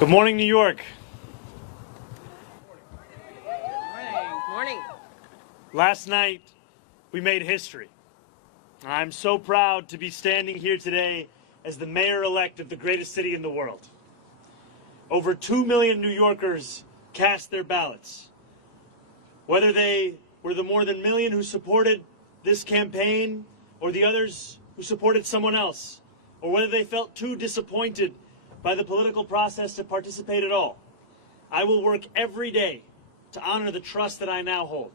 Good morning, New York. Morning. Last night, we made history. I'm so proud to be standing here today as the mayor-elect of the greatest city in the world. Over 2 million New Yorkers cast their ballots. Whether they were the more than million who supported this campaign or the others who supported someone else, or whether they felt too disappointed by the political process to participate at all, I will work every day to honor the trust that I now hold.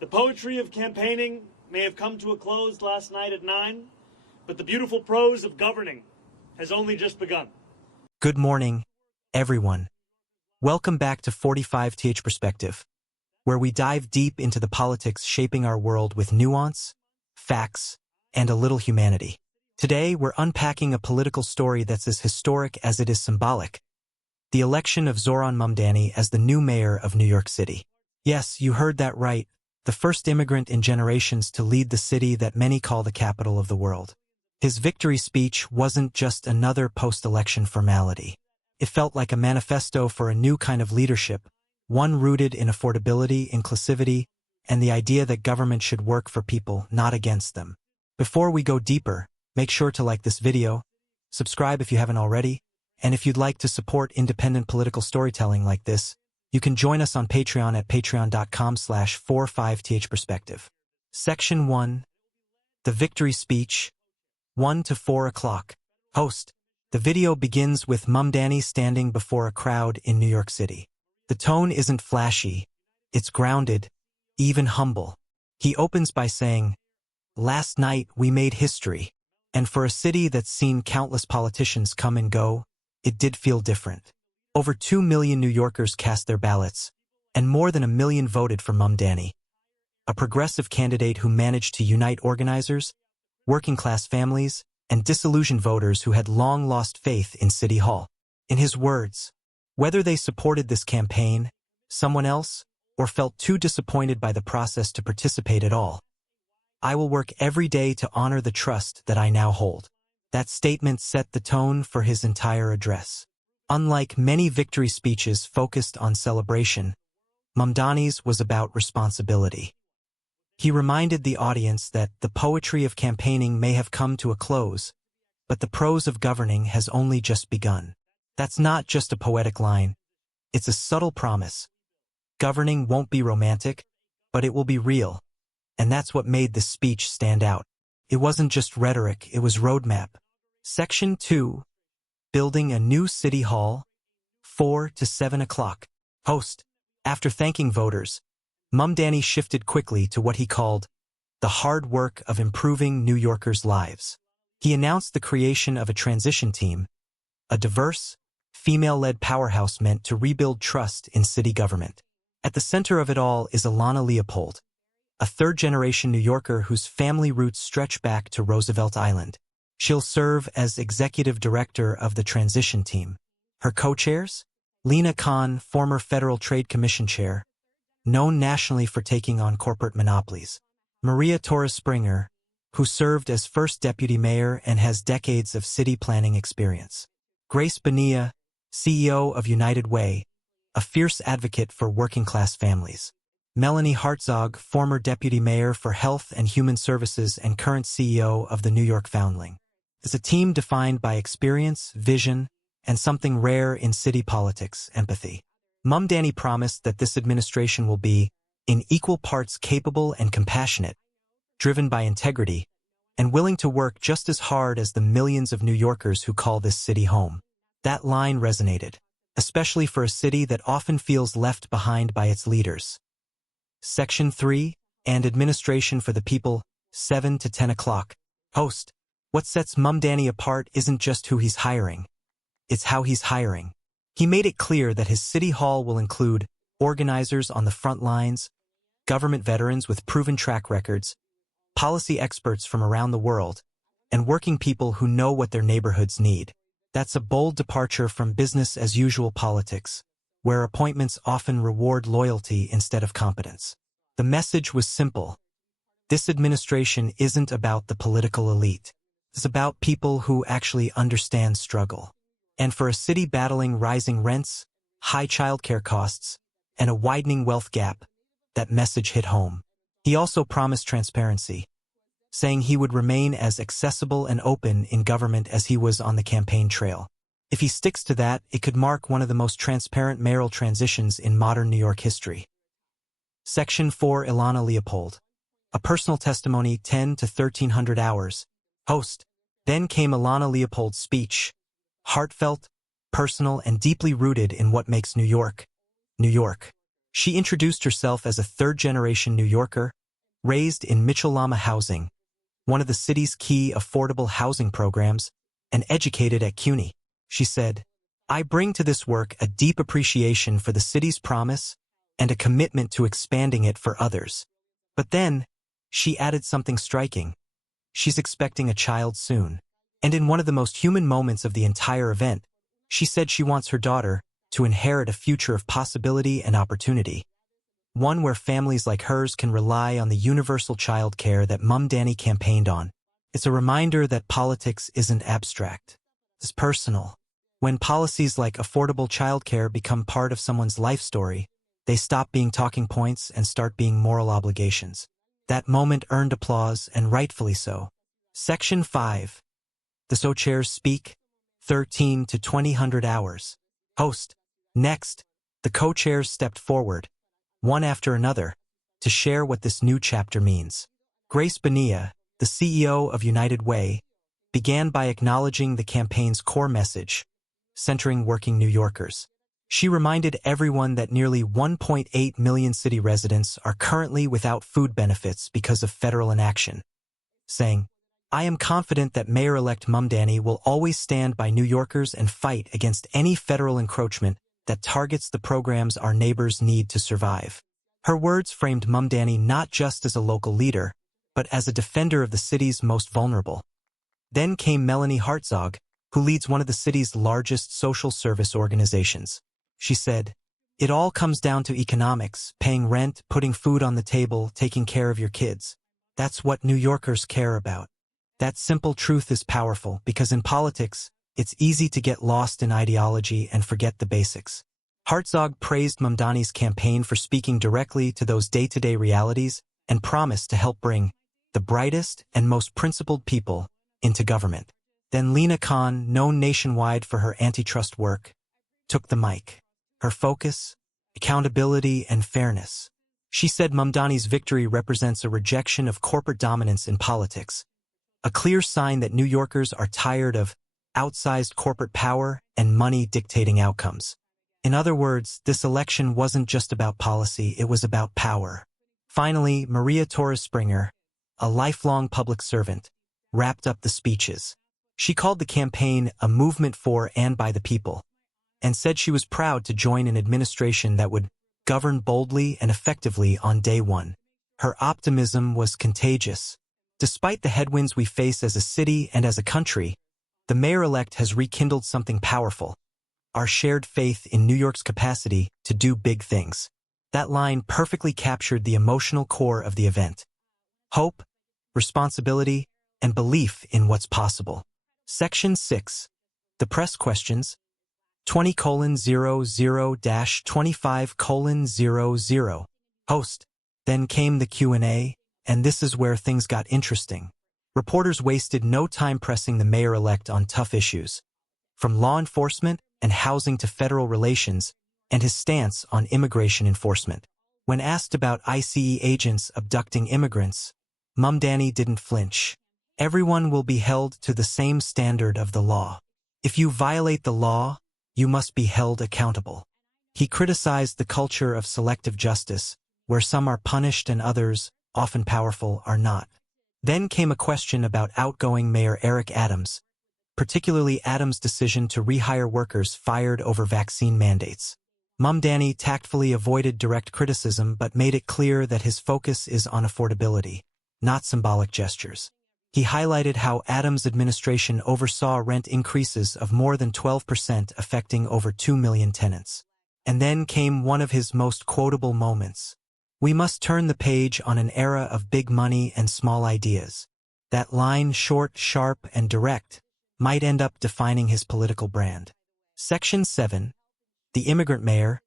The poetry of campaigning may have come to a close last night at 9, but the beautiful prose of governing has only just begun. Good morning, everyone. Welcome back to 45th Perspective, where we dive deep into the politics shaping our world with nuance, facts, and a little humanity. Today, we're unpacking a political story that's as historic as it is symbolic: the election of Zoron Mumdani as the new mayor of New York City. Yes, you heard that right, the first immigrant in generations to lead the city that many call the capital of the world. His victory speech wasn't just another post-election formality. It felt like a manifesto for a new kind of leadership, one rooted in affordability, inclusivity, and the idea that government should work for people, not against them. Before we go deeper, make sure to like this video, subscribe if you haven't already, and if you'd like to support independent political storytelling like this, you can join us on Patreon at patreon.com/45thperspective. Section 1. The Victory Speech, 1 to 4 o'clock. Host. The video begins with Mumdani standing before a crowd in New York City. The tone isn't flashy, it's grounded, even humble. He opens by saying, "Last night we made history. And for a city that's seen countless politicians come and go, it did feel different." Over 2 million New Yorkers cast their ballots, and more than 1 million voted for Mumdani, a progressive candidate who managed to unite organizers, working-class families, and disillusioned voters who had long lost faith in City Hall. In his words, whether they supported this campaign, someone else, or felt too disappointed by the process to participate at all, "I will work every day to honor the trust that I now hold." That statement set the tone for his entire address. Unlike many victory speeches focused on celebration, Mumdani's was about responsibility. He reminded the audience that the poetry of campaigning may have come to a close, but the prose of governing has only just begun. That's not just a poetic line, it's a subtle promise. Governing won't be romantic, but it will be real. And that's what made this speech stand out. It wasn't just rhetoric, it was roadmap. Section 2. Building a new city hall, 4 to 7 o'clock. Host. After thanking voters, Mumdani shifted quickly to what he called the hard work of improving New Yorkers' lives. He announced the creation of a transition team, a diverse, female-led powerhouse meant to rebuild trust in city government. At the center of it all is Alana Leopold, a third-generation New Yorker whose family roots stretch back to Roosevelt Island. She'll serve as executive director of the transition team. Her co-chairs? Lena Khan, former Federal Trade Commission chair, known nationally for taking on corporate monopolies. Maria Torres Springer, who served as first deputy mayor and has decades of city planning experience. Grace Bonilla, CEO of United Way, a fierce advocate for working-class families. Melanie Hartzog, former deputy mayor for Health and Human Services and current CEO of the New York Foundling. It's a team defined by experience, vision, and something rare in city politics, empathy. Mumdani promised that this administration will be, in equal parts, capable and compassionate, driven by integrity, and willing to work just as hard as the millions of New Yorkers who call this city home. That line resonated, especially for a city that often feels left behind by its leaders. Section 3, and administration for the people, 7 to 10 o'clock. Host. What sets Mumdani apart isn't just who he's hiring, it's how he's hiring. He made it clear that his city hall will include organizers on the front lines, government veterans with proven track records, policy experts from around the world, and working people who know what their neighborhoods need. That's a bold departure from business-as-usual politics, where appointments often reward loyalty instead of competence. The message was simple. This administration isn't about the political elite. It's about people who actually understand struggle. And for a city battling rising rents, high childcare costs, and a widening wealth gap, that message hit home. He also promised transparency, saying he would remain as accessible and open in government as he was on the campaign trail. If he sticks to that, it could mark one of the most transparent mayoral transitions in modern New York history. Section 4. Ilana Leopold. A personal testimony, 10 to 1300 hours. Host. Then came Ilana Leopold's speech. Heartfelt, personal, and deeply rooted in what makes New York, New York. She introduced herself as a third-generation New Yorker, raised in Mitchell-Lama housing, one of the city's key affordable housing programs, and educated at CUNY. She said, "I bring to this work a deep appreciation for the city's promise and a commitment to expanding it for others." But then, she added something striking. She's expecting a child soon. And in one of the most human moments of the entire event, she said she wants her daughter to inherit a future of possibility and opportunity. One where families like hers can rely on the universal child care that Mumdani campaigned on. It's a reminder that politics isn't abstract. It's personal. When policies like affordable childcare become part of someone's life story, they stop being talking points and start being moral obligations. That moment earned applause, and rightfully so. Section 5. The co-chairs speak, 13 to 2000 hours. Host. Next, the co-chairs stepped forward, one after another, to share what this new chapter means. Grace Bonilla, the CEO of United Way, began by acknowledging the campaign's core message, centering working New Yorkers. She reminded everyone that nearly 1.8 million city residents are currently without food benefits because of federal inaction, saying, "I am confident that Mayor-elect Mumdani will always stand by New Yorkers and fight against any federal encroachment that targets the programs our neighbors need to survive." Her words framed Mumdani not just as a local leader, but as a defender of the city's most vulnerable. Then came Melanie Hartzog, who leads one of the city's largest social service organizations. She said, "It all comes down to economics, paying rent, putting food on the table, taking care of your kids. That's what New Yorkers care about." That simple truth is powerful because in politics, it's easy to get lost in ideology and forget the basics. Hartzog praised Mumdani's campaign for speaking directly to those day-to-day realities and promised to help bring the brightest and most principled people into government. Then Lena Khan, known nationwide for her antitrust work, took the mic. Her focus, accountability, and fairness. She said Mumdani's victory represents a rejection of corporate dominance in politics, a clear sign that New Yorkers are tired of outsized corporate power and money dictating outcomes. In other words, this election wasn't just about policy, it was about power. Finally, Maria Torres Springer, a lifelong public servant, wrapped up the speeches. She called the campaign a movement for and by the people, and said she was proud to join an administration that would govern boldly and effectively on day one. Her optimism was contagious. Despite the headwinds we face as a city and as a country, the mayor-elect has rekindled something powerful, our shared faith in New York's capacity to do big things. That line perfectly captured the emotional core of the event. Hope, responsibility, and belief in what's possible. Section 6. The press questions. 20:00-25:00. Host. Then came the Q&A, and this is where things got interesting. Reporters wasted no time pressing the mayor-elect on tough issues, from law enforcement and housing to federal relations, and his stance on immigration enforcement. When asked about ICE agents abducting immigrants, Mumdani didn't flinch. Everyone will be held to the same standard of the law. If you violate the law, you must be held accountable. He criticized the culture of selective justice, where some are punished and others, often powerful, are not. Then came a question about outgoing Mayor Eric Adams, particularly Adams' decision to rehire workers fired over vaccine mandates. Mumdani tactfully avoided direct criticism but made it clear that his focus is on affordability, not symbolic gestures. He highlighted how Adams' administration oversaw rent increases of more than 12% affecting over 2 million tenants. And then came one of his most quotable moments. "We must turn the page on an era of big money and small ideas." That line, short, sharp, and direct, might end up defining his political brand. Section 7. The Immigrant Mayor,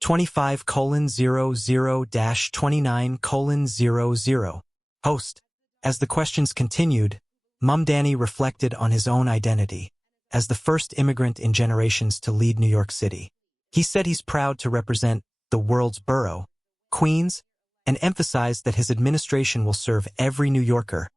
25:00-29:00. Host. As the questions continued, Mumdani reflected on his own identity as the first immigrant in generations to lead New York City. He said he's proud to represent the world's borough, Queens, and emphasized that his administration will serve every New Yorker,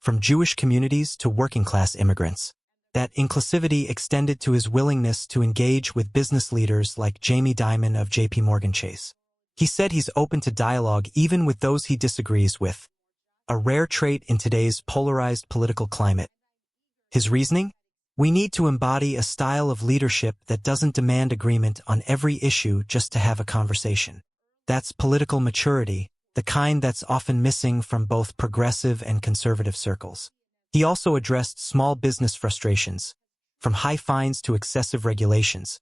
from Jewish communities to working-class immigrants. That inclusivity extended to his willingness to engage with business leaders like Jamie Dimon of J.P. Morgan Chase. He said he's open to dialogue even with those he disagrees with, a rare trait in today's polarized political climate. His reasoning? We need to embody a style of leadership that doesn't demand agreement on every issue just to have a conversation. That's political maturity, the kind that's often missing from both progressive and conservative circles. He also addressed small business frustrations, from high fines to excessive regulations,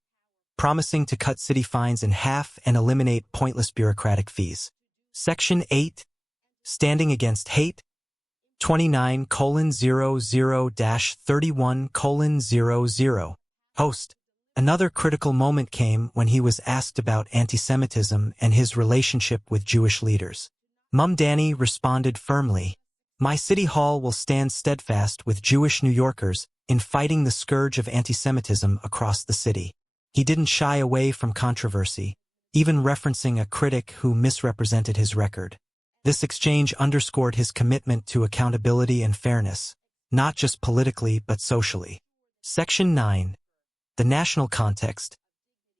promising to cut city fines in half and eliminate pointless bureaucratic fees. Section 8. Standing Against Hate, 29:00-31:00. Host. Another critical moment came when he was asked about anti-Semitism and his relationship with Jewish leaders. Mumdani responded firmly, "My city hall will stand steadfast with Jewish New Yorkers in fighting the scourge of anti-Semitism across the city." He didn't shy away from controversy, even referencing a critic who misrepresented his record. This exchange underscored his commitment to accountability and fairness, not just politically but socially. Section 9. The National Context,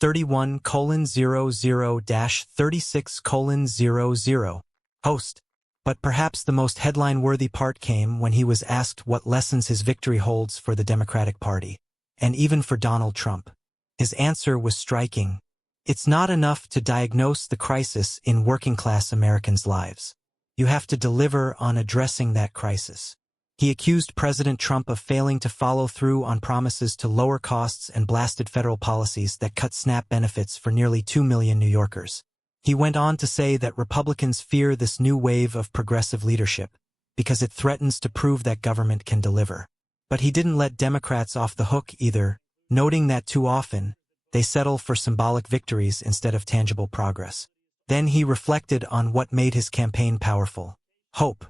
31:00-36:00. Host. But perhaps the most headline-worthy part came when he was asked what lessons his victory holds for the Democratic Party, and even for Donald Trump. His answer was striking. It's not enough to diagnose the crisis in working-class Americans' lives. You have to deliver on addressing that crisis. He accused President Trump of failing to follow through on promises to lower costs and blasted federal policies that cut SNAP benefits for nearly 2 million New Yorkers. He went on to say that Republicans fear this new wave of progressive leadership because it threatens to prove that government can deliver. But he didn't let Democrats off the hook either, noting that too often, they settle for symbolic victories instead of tangible progress. Then he reflected on what made his campaign powerful. Hope.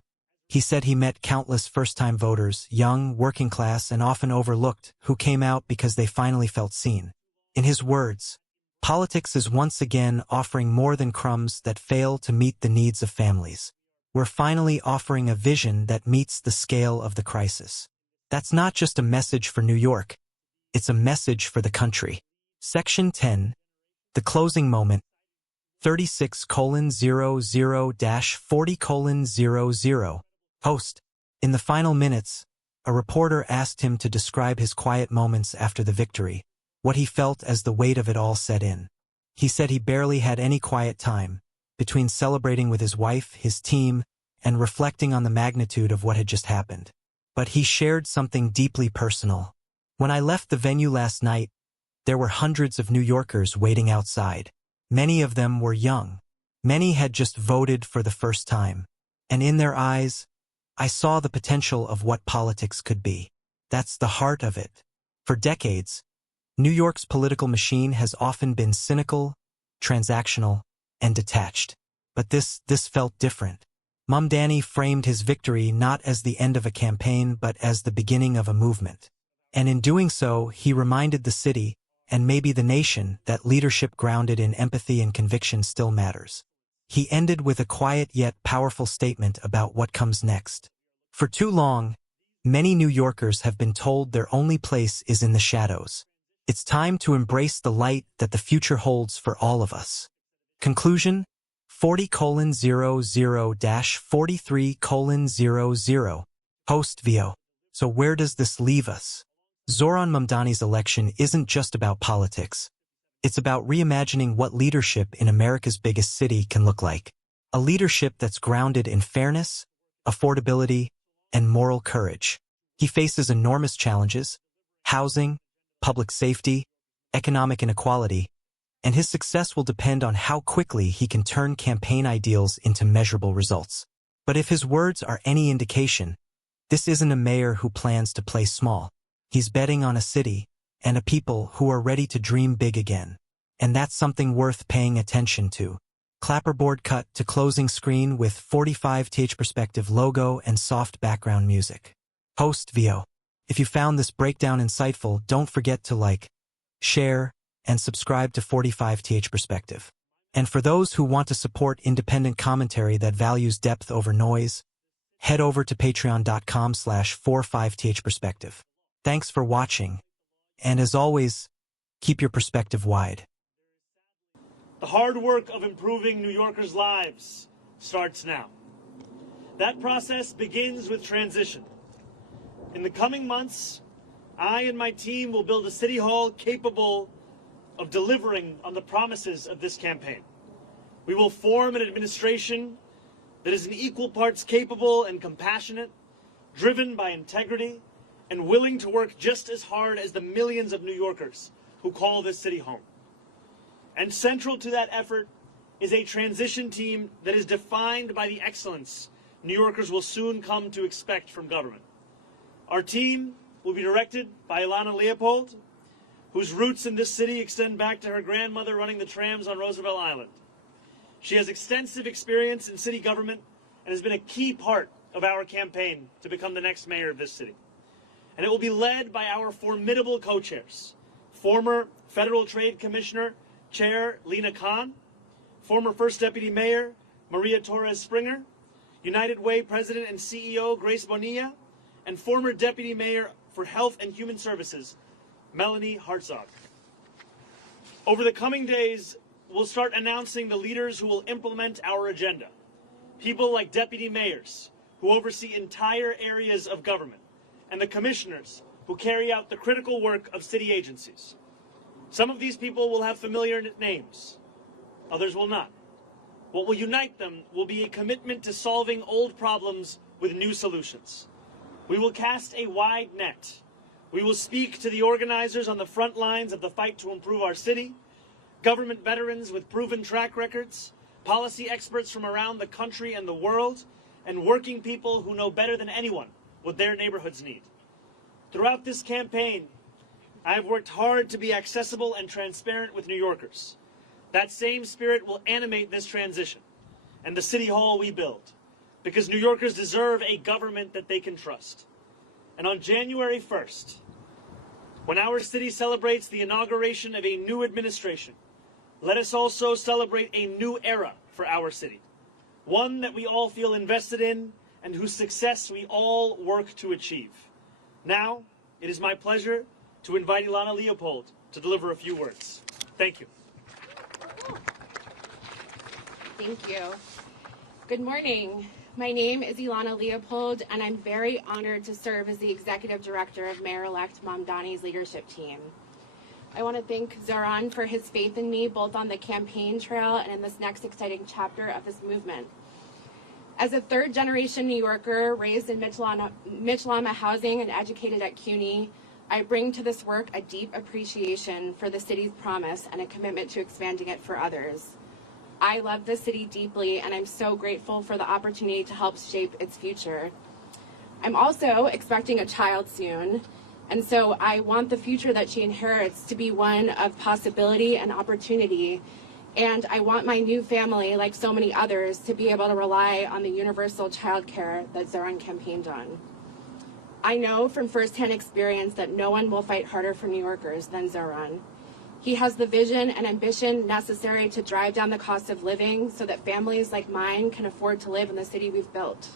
He said he met countless first-time voters, young, working-class, and often overlooked, who came out because they finally felt seen. In his words, politics is once again offering more than crumbs that fail to meet the needs of families. We're finally offering a vision that meets the scale of the crisis. That's not just a message for New York. It's a message for the country. Section 10. The Closing Moment, 36:00-40:00. Host. In the final minutes, a reporter asked him to describe his quiet moments after the victory, what he felt as the weight of it all set in. He said he barely had any quiet time, between celebrating with his wife, his team, and reflecting on the magnitude of what had just happened. But he shared something deeply personal. When I left the venue last night, there were hundreds of New Yorkers waiting outside. Many of them were young. Many had just voted for the first time. And in their eyes, I saw the potential of what politics could be. That's the heart of it. For decades, New York's political machine has often been cynical, transactional, and detached. But this felt different. Mumdani framed his victory not as the end of a campaign but as the beginning of a movement. And in doing so, he reminded the city, and maybe the nation, that leadership grounded in empathy and conviction still matters. He ended with a quiet yet powerful statement about what comes next. For too long, many New Yorkers have been told their only place is in the shadows. It's time to embrace the light that the future holds for all of us. Conclusion: 40:00-43:00. Host VO. So where does this leave us? Zoron Mumdani's election isn't just about politics. It's about reimagining what leadership in America's biggest city can look like. A leadership that's grounded in fairness, affordability, and moral courage. He faces enormous challenges: housing, public safety, economic inequality, and his success will depend on how quickly he can turn campaign ideals into measurable results. But if his words are any indication, this isn't a mayor who plans to play small. He's betting on a city, and a people who are ready to dream big again. And that's something worth paying attention to. Clapperboard cut to closing screen with 45th perspective logo and soft background music. Host VO. If you found this breakdown insightful, don't forget to like, share, and subscribe to 45th perspective. And for those who want to support independent commentary that values depth over noise, head over to patreon.com/45th perspective. Thanks for watching, and as always, keep your perspective wide. The hard work of improving New Yorkers' lives starts now. That process begins with transition. In the coming months, I and my team will build a city hall capable of delivering on the promises of this campaign. We will form an administration that is in equal parts capable and compassionate, driven by integrity, and willing to work just as hard as the millions of New Yorkers who call this city home. And central to that effort is a transition team that is defined by the excellence New Yorkers will soon come to expect from government. Our team will be directed by Ilana Leopold, whose roots in this city extend back to her grandmother running the trams on Roosevelt Island. She has extensive experience in city government and has been a key part of our campaign to become the next mayor of this city. And it will be led by our formidable co-chairs, former Federal Trade Commissioner Chair Lena Khan, former First Deputy Mayor Maria Torres Springer, United Way President and CEO Grace Bonilla, and former Deputy Mayor for Health and Human Services Melanie Hartzog. Over the coming days, we'll start announcing the leaders who will implement our agenda. People like deputy mayors who oversee entire areas of government, and the commissioners who carry out the critical work of city agencies. Some of these people will have familiar names, others will not. What will unite them will be a commitment to solving old problems with new solutions. We will cast a wide net. We will speak to the organizers on the front lines of the fight to improve our city, government veterans with proven track records, policy experts from around the country and the world, and working people who know better than anyone what their neighborhoods need. Throughout this campaign, I have worked hard to be accessible and transparent with New Yorkers. That same spirit will animate this transition and the city hall we build, because New Yorkers deserve a government that they can trust. And on January 1st, when our city celebrates the inauguration of a new administration, let us also celebrate a new era for our city, one that we all feel invested in and whose success we all work to achieve. Now, it is my pleasure to invite Ilana Leopold to deliver a few words. Thank you. Thank you. Good morning. My name is Ilana Leopold, and I'm very honored to serve as the Executive Director of Mayor-elect Mumdani's leadership team. I want to thank Zoron for his faith in me, both on the campaign trail and in this next exciting chapter of this movement. As a third-generation New Yorker raised in Mitchell-Lama housing and educated at CUNY, I bring to this work a deep appreciation for the city's promise and a commitment to expanding it for others. I love the city deeply, and I'm so grateful for the opportunity to help shape its future. I'm also expecting a child soon, and so I want the future that she inherits to be one of possibility and opportunity. And I want my new family, like so many others, to be able to rely on the universal child care that Zoron campaigned on. I know from firsthand experience that no one will fight harder for New Yorkers than Zoron. He has the vision and ambition necessary to drive down the cost of living so that families like mine can afford to live in the city we've built.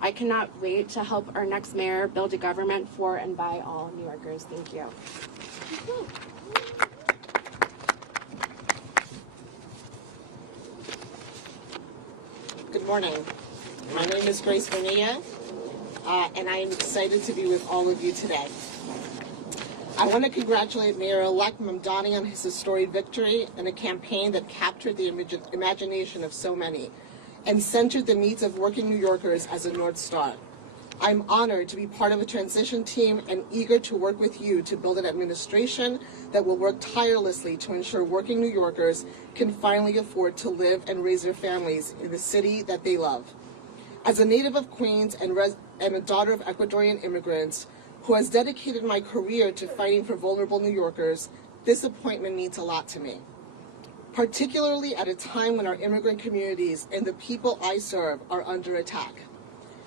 I cannot wait to help our next mayor build a government for and by all New Yorkers. Thank you. Good morning. My name is Grace Bonilla, and I am excited to be with all of you today. I want to congratulate Mayor-elect Mumdani on his historic victory in a campaign that captured the imagination of so many and centered the needs of working New Yorkers as a North Star. I'm honored to be part of a transition team and eager to work with you to build an administration that will work tirelessly to ensure working New Yorkers can finally afford to live and raise their families in the city that they love. As a native of Queens and a daughter of Ecuadorian immigrants, who has dedicated my career to fighting for vulnerable New Yorkers, this appointment means a lot to me, particularly at a time when our immigrant communities and the people I serve are under attack.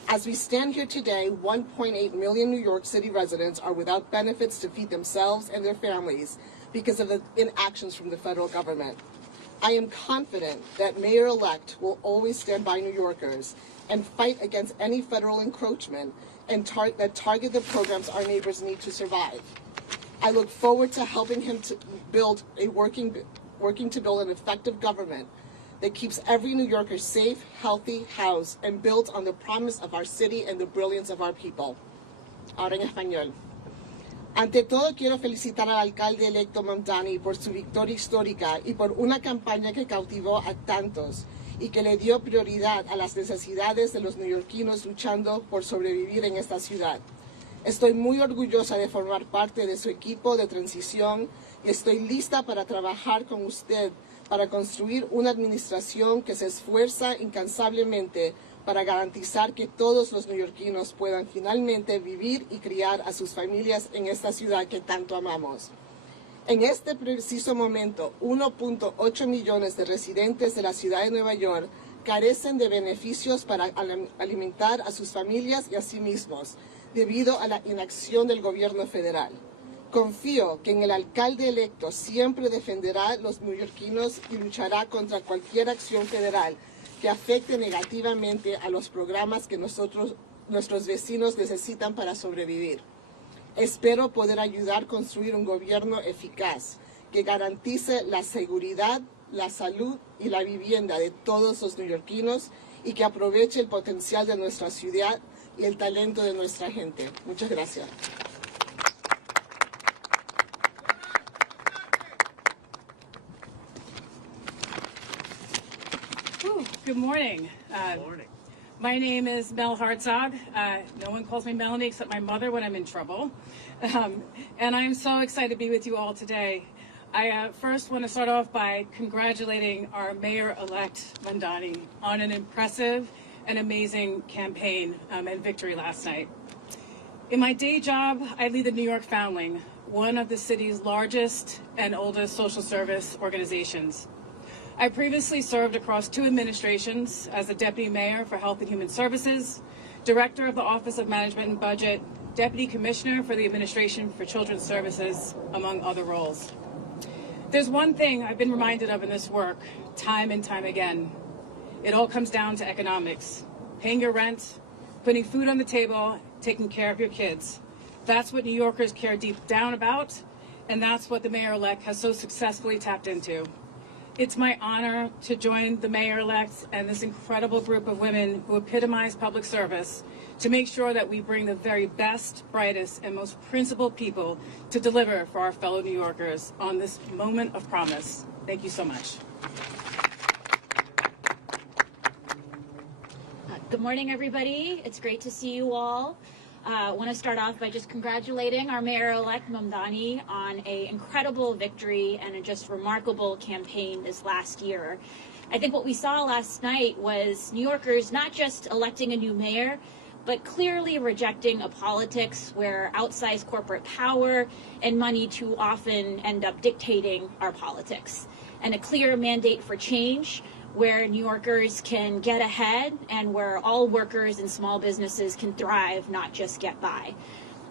As we stand here today, 1.8 million New York City residents are without benefits to feed themselves and their families because of the inactions from the federal government. I am confident that Mayor-elect will always stand by New Yorkers and fight against any federal encroachment and that target the programs our neighbors need to survive. I look forward to helping him to build working to build an effective government that keeps every New Yorker safe, healthy, housed, and builds on the promise of our city and the brilliance of our people. Ahora en español. Ante todo, quiero felicitar al alcalde electo Mumdani por su victoria histórica y por una campaña que cautivó a tantos y que le dio prioridad a las necesidades de los neoyorquinos luchando por sobrevivir en esta ciudad. Estoy muy orgullosa de formar parte de su equipo de transición y estoy lista para trabajar con usted para construir una administración que se esfuerza incansablemente para garantizar que todos los neoyorquinos puedan finalmente vivir y criar a sus familias en esta ciudad que tanto amamos. En este preciso momento, 1.8 millones de residentes de la ciudad de Nueva York carecen de beneficios para alimentar a sus familias y a sí mismos, debido a la inacción del gobierno federal. Confío que en el alcalde electo siempre defenderá a los neoyorquinos y luchará contra cualquier acción federal que afecte negativamente a los programas que nuestros vecinos necesitan para sobrevivir. Espero poder ayudar a construir un gobierno eficaz que garantice la seguridad, la salud y la vivienda de todos los neoyorquinos y que aproveche el potencial de nuestra ciudad y el talento de nuestra gente. Muchas gracias. Good morning. Good morning. My name is Mel Hartzog. No one calls me Melanie except my mother when I'm in trouble. And I'm so excited to be with you all today. I first want to start off by congratulating our Mayor-elect Mumdani on an impressive and amazing campaign and victory last night. In my day job, I lead the New York Foundling, one of the city's largest and oldest social service organizations. I previously served across 2 administrations as the Deputy Mayor for Health and Human Services, Director of the Office of Management and Budget, Deputy Commissioner for the Administration for Children's Services, among other roles. There's one thing I've been reminded of in this work, time and time again. It all comes down to economics. Paying your rent, putting food on the table, taking care of your kids. That's what New Yorkers care deep down about, and that's what the Mayor-elect has so successfully tapped into. It's my honor to join the Mayor-elect and this incredible group of women who epitomize public service to make sure that we bring the very best, brightest, and most principled people to deliver for our fellow New Yorkers on this moment of promise. Thank you so much. Good morning, everybody. It's great to see you all. I want to start off by just congratulating our Mayor-elect Mumdani on an incredible victory and a just remarkable campaign this last year. I think what we saw last night was New Yorkers not just electing a new mayor, but clearly rejecting a politics where outsized corporate power and money too often end up dictating our politics, and a clear mandate for change where New Yorkers can get ahead and where all workers and small businesses can thrive, not just get by.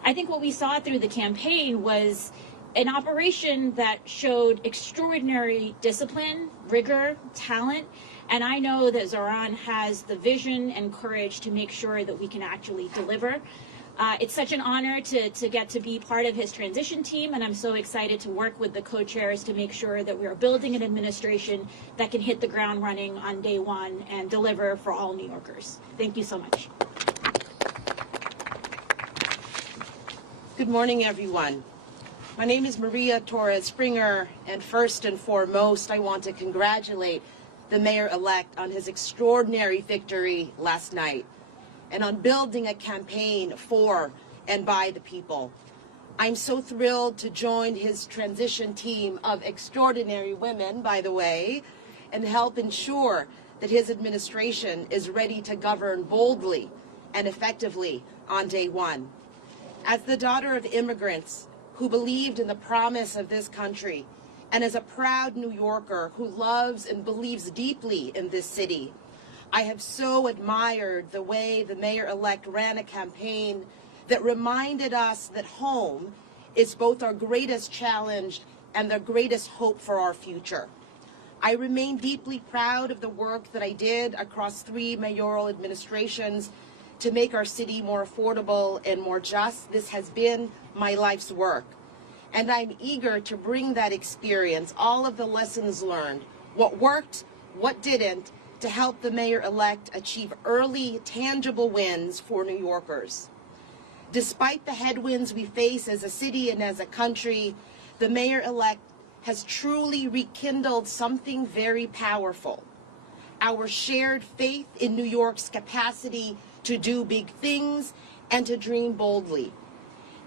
I think what we saw through the campaign was an operation that showed extraordinary discipline, rigor, talent, and I know that Zoron has the vision and courage to make sure that we can actually deliver. It's such an honor to get to be part of his transition team, and I'm so excited to work with the co-chairs to make sure that we are building an administration that can hit the ground running on day one and deliver for all New Yorkers. Thank you so much. Good morning, everyone. My name is Maria Torres Springer, and first and foremost, I want to congratulate the Mayor-elect on his extraordinary victory last night, and on building a campaign for and by the people. I'm so thrilled to join his transition team of extraordinary women, by the way, and help ensure that his administration is ready to govern boldly and effectively on day one. As the daughter of immigrants who believed in the promise of this country, and as a proud New Yorker who loves and believes deeply in this city, I have so admired the way the mayor-elect ran a campaign that reminded us that home is both our greatest challenge and the greatest hope for our future. I remain deeply proud of the work that I did across 3 mayoral administrations to make our city more affordable and more just. This has been my life's work. And I'm eager to bring that experience, all of the lessons learned, what worked, what didn't, to help the mayor-elect achieve early, tangible wins for New Yorkers. Despite the headwinds we face as a city and as a country, the mayor-elect has truly rekindled something very powerful: our shared faith in New York's capacity to do big things and to dream boldly.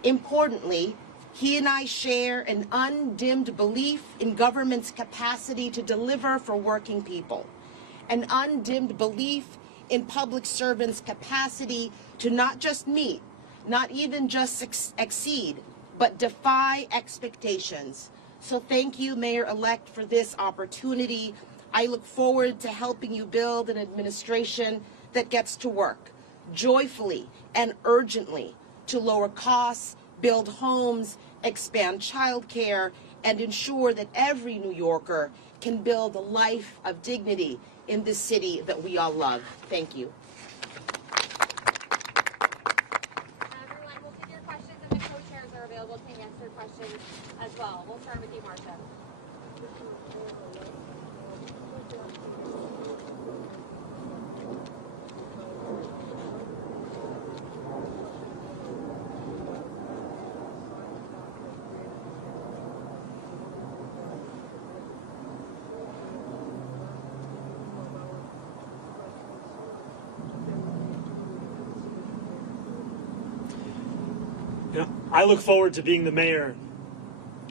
Importantly, he and I share an undimmed belief in government's capacity to deliver for working people, an undimmed belief in public servants' capacity to not just meet, not even just exceed, but defy expectations. So thank you, Mayor-elect, for this opportunity. I look forward to helping you build an administration that gets to work joyfully and urgently to lower costs, build homes, expand childcare, and ensure that every New Yorker can build a life of dignity in this city that we all love. Thank you. Everyone, we'll take your questions, and the co-chairs are available to answer questions as well. We'll start with you, Marcia. I look forward to being the mayor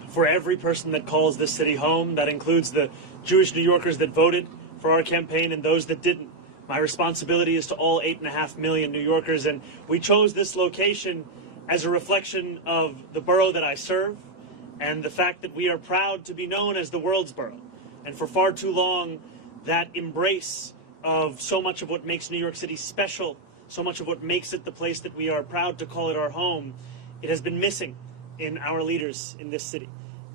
for every person that calls this city home. That includes the Jewish New Yorkers that voted for our campaign and those that didn't. My responsibility is to all 8.5 million New Yorkers, and we chose this location as a reflection of the borough that I serve and the fact that we are proud to be known as the world's borough. And for far too long, that embrace of so much of what makes New York City special, so much of what makes it the place that we are proud to call it our home, it has been missing in our leaders in this city.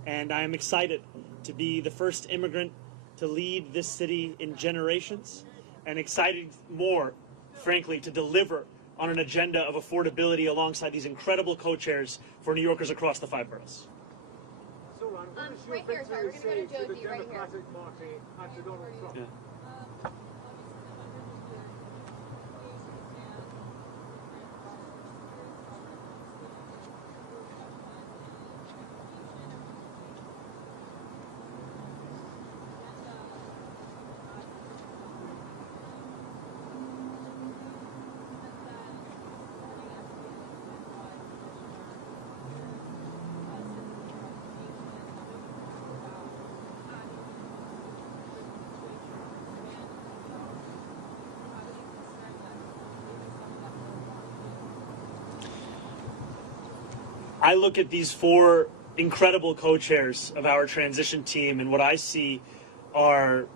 And I am excited to be the first immigrant to lead this city in generations, and excited more, frankly, to deliver on an agenda of affordability alongside these incredible co-chairs for New Yorkers across the 5 boroughs. Zoron, what is your Right here, sorry, we're victory gonna go to say to the Josie right here. Democratic Party and to Donald Trump? Yeah. I look at these 4 incredible co-chairs of our transition team, and what I see are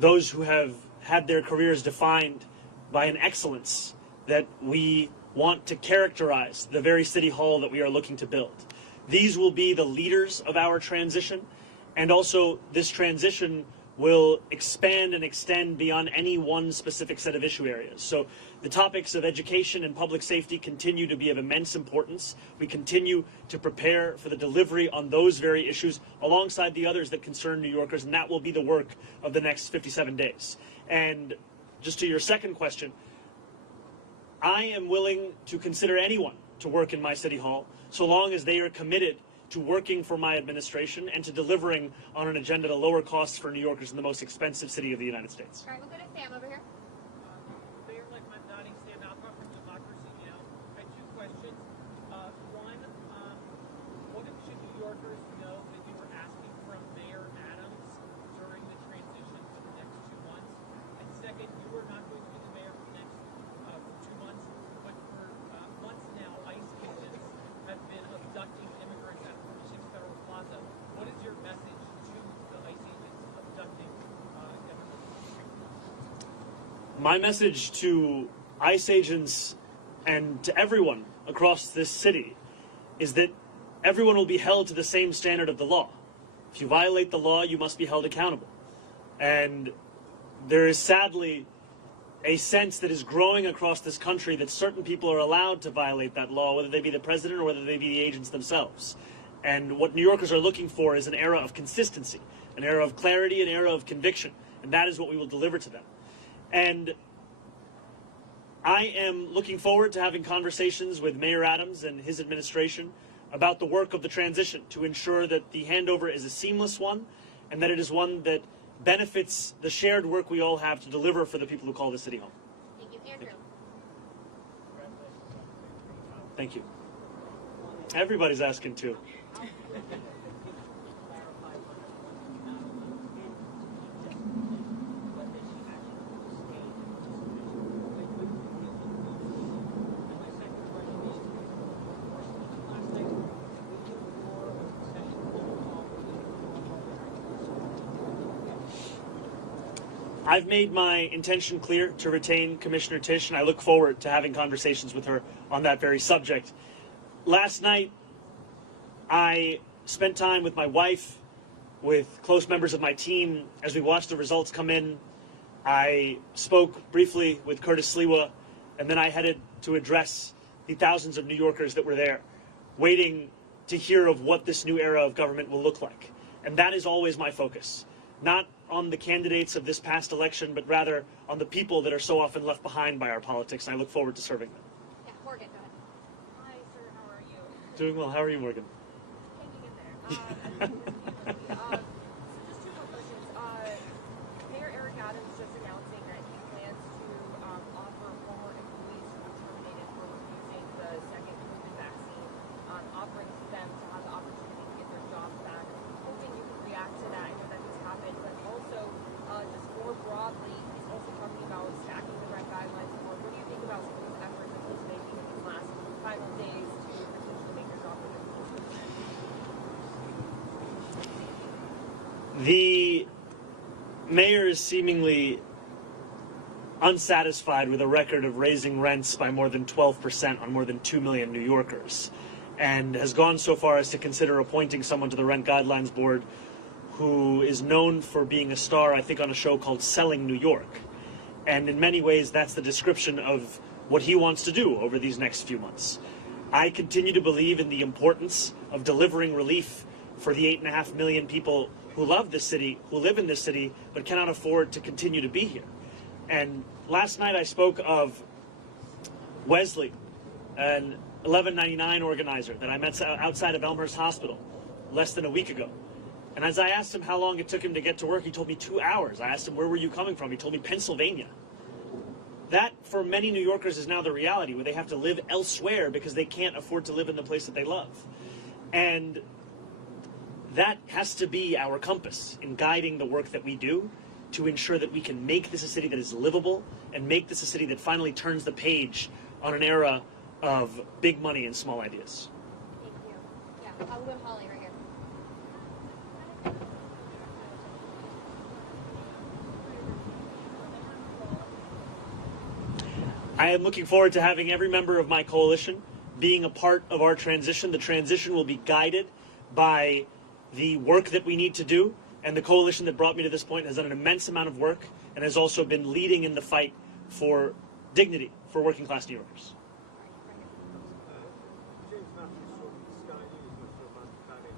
those who have had their careers defined by an excellence that we want to characterize the very city hall that we are looking to build. These will be the leaders of our transition, and also this transition will expand and extend beyond any one specific set of issue areas. So the topics of education and public safety continue to be of immense importance. We continue to prepare for the delivery on those very issues alongside the others that concern New Yorkers, and that will be the work of the next 57 days. And just to your second question, I am willing to consider anyone to work in my city hall so long as they are committed to working for my administration and to delivering on an agenda to lower costs for New Yorkers in the most expensive city of the United States. All right, we'll go to Sam over here. Mayor-elect Mumdani, Sam Alcock from Democracy Now! I have 2 questions. One, what should New Yorkers know that you were asking from Mayor Adams during the transition for the next 2 months? And second, you are not going to be the mayor for the next for 2 months, but for months now, ICE agents My message to ICE agents and to everyone across this city is that everyone will be held to the same standard of the law. If you violate the law, you must be held accountable. And there is sadly a sense that is growing across this country that certain people are allowed to violate that law, whether they be the president or whether they be the agents themselves. And what New Yorkers are looking for is an era of consistency, an era of clarity, an era of conviction. And that is what we will deliver to them. And I am looking forward to having conversations with Mayor Adams and his administration about the work of the transition to ensure that the handover is a seamless one and that it is one that benefits the shared work we all have to deliver for the people who call the city home. Thank you, Andrew. Thank you. Everybody's asking too. I've made my intention clear to retain Commissioner Tisch, and I look forward to having conversations with her on that very subject. Last night, I spent time with my wife, with close members of my team, as we watched the results come in. I spoke briefly with Curtis Sliwa, and then I headed to address the thousands of New Yorkers that were there, waiting to hear of what this new era of government will look like. And that is always my focus. Not on the candidates of this past election, but rather on the people that are so often left behind by our politics, and I look forward to serving them. Yeah, Morgan, go ahead. Hi, sir. How are you? Doing well. How are you, Morgan? Hanging in there. So just two more questions. Mayor Eric Adams just announcing that he plans to offer former employees who were terminated for refusing the second COVID vaccine, offering them to have the opportunity to get their jobs back. Hoping you can react to that. I know that this happened, but also just more broadly, he's also talking about stacking the rent guidelines more. What do you think about some of these efforts that he's making in these last final days to potentially make your job more difficult? The mayor is seemingly unsatisfied with a record of raising rents by more than 12% on more than 2 million New Yorkers, and has gone so far as to consider appointing someone to the Rent Guidelines Board who is known for being a star, I think, on a show called Selling New York. And in many ways, that's the description of what he wants to do over these next few months. I continue to believe in the importance of delivering relief for the 8.5 million people who love this city, who live in this city, but cannot afford to continue to be here. And last night I spoke of Wesley, an 1199 organizer that I met outside of Elmhurst Hospital less than a week ago. And as I asked him how long it took him to get to work, he told me 2 hours. I asked him, where were you coming from? He told me Pennsylvania. That, for many New Yorkers, is now the reality, where they have to live elsewhere because they can't afford to live in the place that they love. And that has to be our compass in guiding the work that we do to ensure that we can make this a city that is livable and make this a city that finally turns the page on an era of big money and small ideas. Thank you. Yeah, I'll go to Holly right here. I am looking forward to having every member of my coalition being a part of our transition. The transition will be guided by the work that we need to do, and the coalition that brought me to this point has done an immense amount of work and has also been leading in the fight for dignity for working class New Yorkers. James Matthews from Sky News, Mr. Mumdani.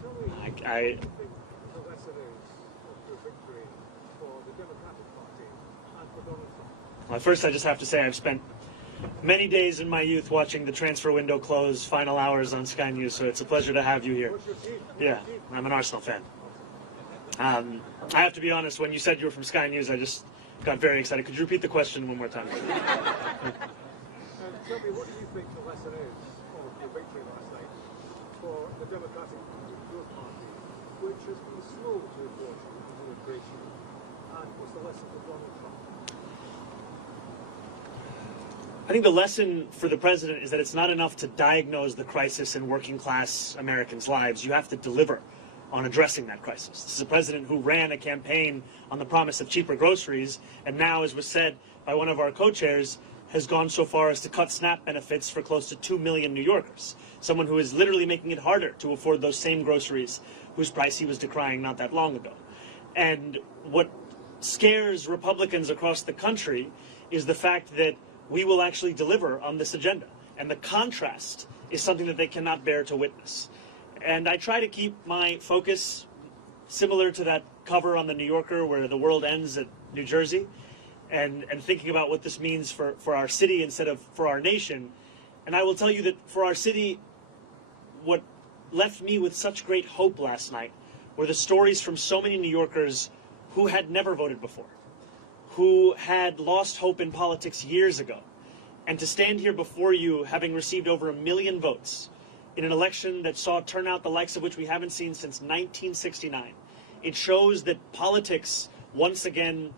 Tell me I- what you think the lesson is of your victory for the Democratic Party and for Donald Trump. Well, first, I just have to say I've spent many days in my youth watching the transfer window close, final hours on Sky News, so it's a pleasure to have you here. What's your team? Yeah, I'm an Arsenal fan. I have to be honest, when you said you were from Sky News, I just got very excited. Could you repeat the question one more time? Tell me, what do you think the lesson is of your victory last night for the Democratic Growth Party, which has been slow to report on immigration, and what's the lesson for Donald Trump? I think the lesson for the president is that it's not enough to diagnose the crisis in working class Americans' lives. You have to deliver on addressing that crisis. This is a president who ran a campaign on the promise of cheaper groceries and now, as was said, by one of our co-chairs has gone so far as to cut SNAP benefits for close to 2 million New Yorkers, someone who is literally making it harder to afford those same groceries whose price he was decrying not that long ago. And what scares Republicans across the country is the fact that we will actually deliver on this agenda. And the contrast is something that they cannot bear to witness. And I try to keep my focus similar to that cover on the New Yorker where the world ends at New Jersey, and thinking about what this means for our city instead of for our nation. And I will tell you that for our city, what left me with such great hope last night were the stories from so many New Yorkers who had never voted before, who had lost hope in politics years ago. And to stand here before you, having received over 1 million votes in an election that saw turnout the likes of which we haven't seen since 1969, it shows that politics, once again,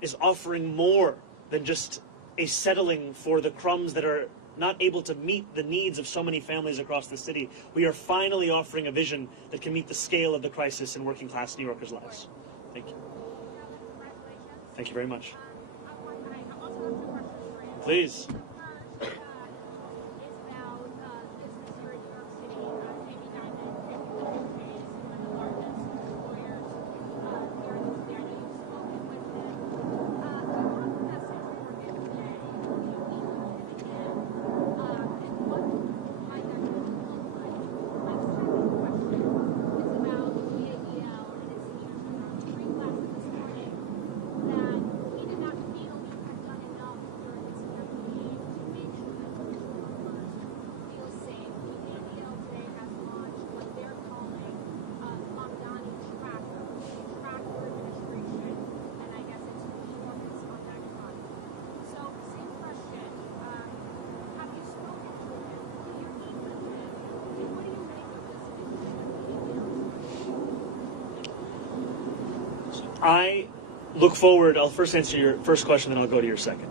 is offering more than just a settling for the crumbs that are not able to meet the needs of so many families across the city. We are finally offering a vision that can meet the scale of the crisis in working class New Yorkers' lives. Thank you. Thank you very much. Please. I look forward, I'll first answer your first question, then I'll go to your second.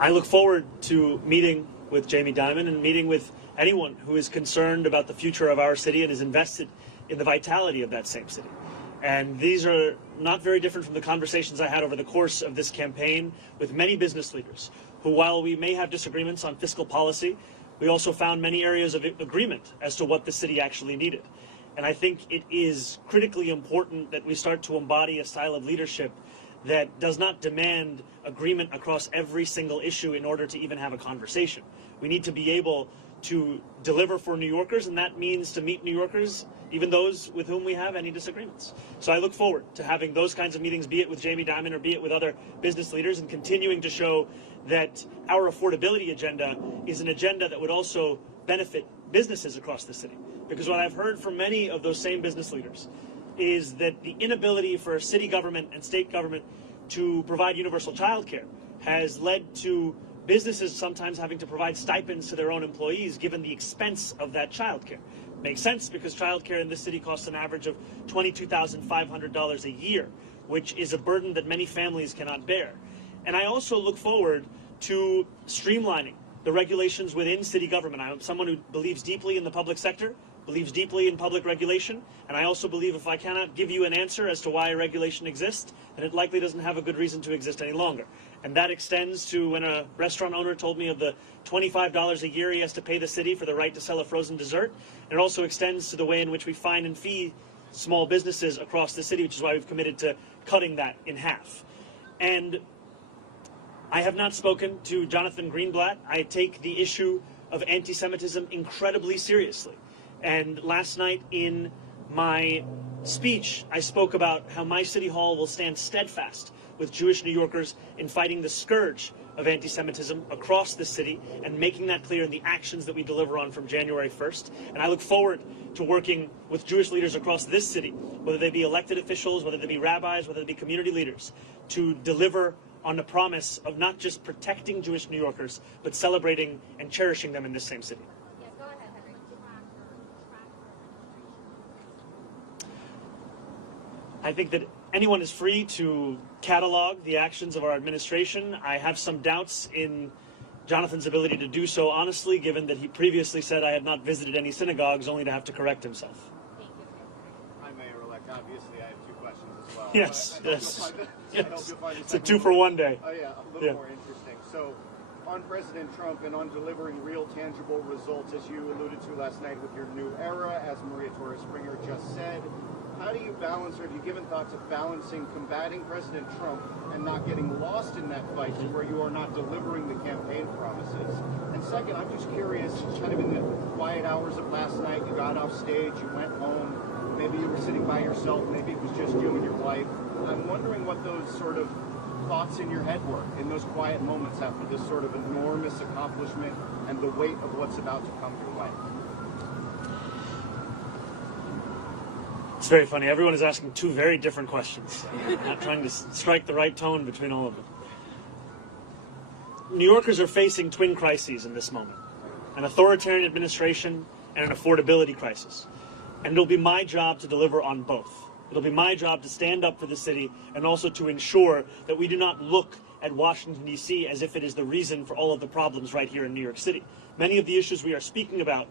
I look forward to meeting with Jamie Dimon and meeting with anyone who is concerned about the future of our city and is invested in the vitality of that same city. And these are not very different from the conversations I had over the course of this campaign with many business leaders who, while we may have disagreements on fiscal policy, we also found many areas of agreement as to what the city actually needed. And I think it is critically important that we start to embody a style of leadership that does not demand agreement across every single issue in order to even have a conversation. We need to be able to deliver for New Yorkers, and that means to meet New Yorkers, even those with whom we have any disagreements. So I look forward to having those kinds of meetings, be it with Jamie Dimon or be it with other business leaders, and continuing to show that our affordability agenda is an agenda that would also benefit businesses across the city. Because what I've heard from many of those same business leaders is that the inability for city government and state government to provide universal child care has led to businesses sometimes having to provide stipends to their own employees given the expense of that child care. Makes sense because child care in this city costs an average of $22,500 a year, which is a burden that many families cannot bear. And I also look forward to streamlining the regulations within city government. I'm someone who believes deeply in the public sector, believes deeply in public regulation, and I also believe if I cannot give you an answer as to why a regulation exists, then it likely doesn't have a good reason to exist any longer. And that extends to when a restaurant owner told me of the $25 a year he has to pay the city for the right to sell a frozen dessert. And it also extends to the way in which we fine and fee small businesses across the city, which is why we've committed to cutting that in half. And I have not spoken to Jonathan Greenblatt. I take the issue of anti-Semitism incredibly seriously. And last night in my speech, I spoke about how my city hall will stand steadfast with Jewish New Yorkers in fighting the scourge of anti-Semitism across the city and making that clear in the actions that we deliver on from January 1st. And I look forward to working with Jewish leaders across this city, whether they be elected officials, whether they be rabbis, whether they be community leaders, to deliver on the promise of not just protecting Jewish New Yorkers, but celebrating and cherishing them in this same city. I think that anyone is free to catalog the actions of our administration. I have some doubts in Jonathan's ability to do so honestly, given that he previously said I had not visited any synagogues, only to have to correct himself. Hi, Mayor-elect. Obviously, I have two questions as well. Yes, I hope yes. you'll find Yes. the It's a second 2-for-1 day. Oh yeah, a little more interesting. So, on President Trump and on delivering real, tangible results, as you alluded to last night with your new era, as Maria Torres Springer just said, how do you balance, or have you given thought to balancing combating President Trump and not getting lost in that fight to where you are not delivering the campaign promises? And second, I'm just curious, kind of in the quiet hours of last night, you got off stage, you went home, maybe you were sitting by yourself, maybe it was just you and your wife. I'm wondering what those sort of thoughts in your head were in those quiet moments after this sort of enormous accomplishment and the weight of what's about to come your way. It's very funny. Everyone is asking two very different questions. I'm not trying to strike the right tone between all of them. New Yorkers are facing twin crises in this moment: an authoritarian administration and an affordability crisis. And it'll be my job to deliver on both. It'll be my job to stand up for the city and also to ensure that we do not look at Washington, D.C. as if it is the reason for all of the problems right here in New York City. Many of the issues we are speaking about,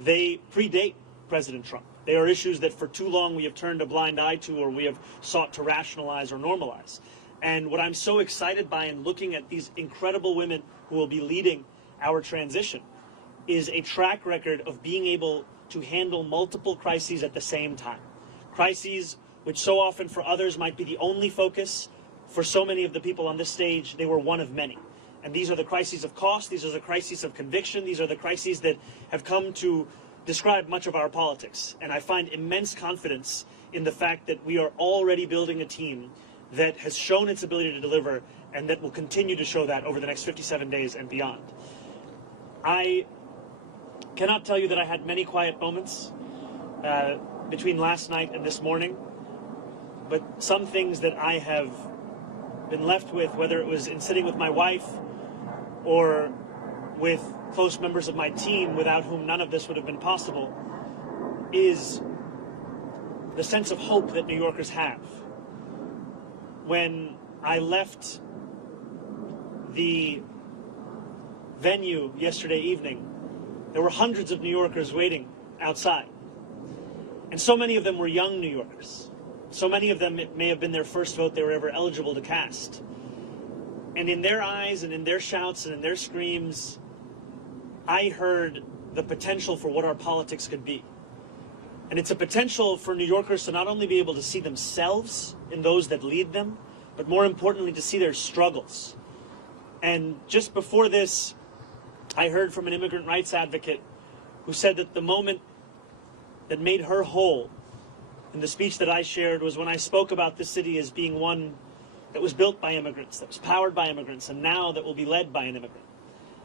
they predate President Trump. They are issues that for too long we have turned a blind eye to, or we have sought to rationalize or normalize. And what I'm so excited by in looking at these incredible women who will be leading our transition is a track record of being able to handle multiple crises at the same time. Crises which so often for others might be the only focus. For so many of the people on this stage, they were one of many. And these are the crises of cost, these are the crises of conviction, these are the crises that have come to describe much of our politics. And I find immense confidence in the fact that we are already building a team that has shown its ability to deliver and that will continue to show that over the next 57 days and beyond. I cannot tell you that I had many quiet moments between last night and this morning, but some things that I have been left with, whether it was in sitting with my wife or with close members of my team without whom none of this would have been possible, is the sense of hope that New Yorkers have. When I left the venue yesterday evening, there were hundreds of New Yorkers waiting outside. And so many of them were young New Yorkers. So many of them, it may have been their first vote they were ever eligible to cast. And in their eyes and in their shouts and in their screams, I heard the potential for what our politics could be. And it's a potential for New Yorkers to not only be able to see themselves in those that lead them, but more importantly, to see their struggles. And just before this, I heard from an immigrant rights advocate who said that the moment that made her whole in the speech that I shared was when I spoke about this city as being one that was built by immigrants, that was powered by immigrants, and now that will be led by an immigrant.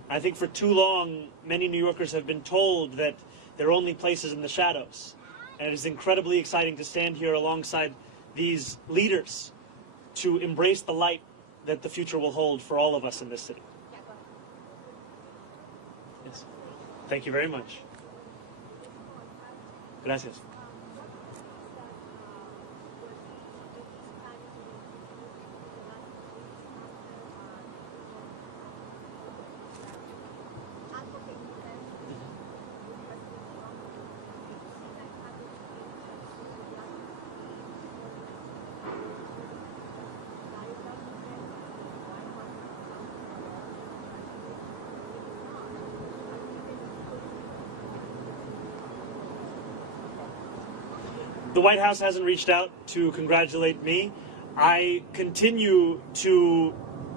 I think for too long, many New Yorkers have been told that their only place is in the shadows. And it is incredibly exciting to stand here alongside these leaders to embrace the light that the future will hold for all of us in this city. Yes. Thank you very much. Gracias. The White House hasn't reached out to congratulate me. I continue to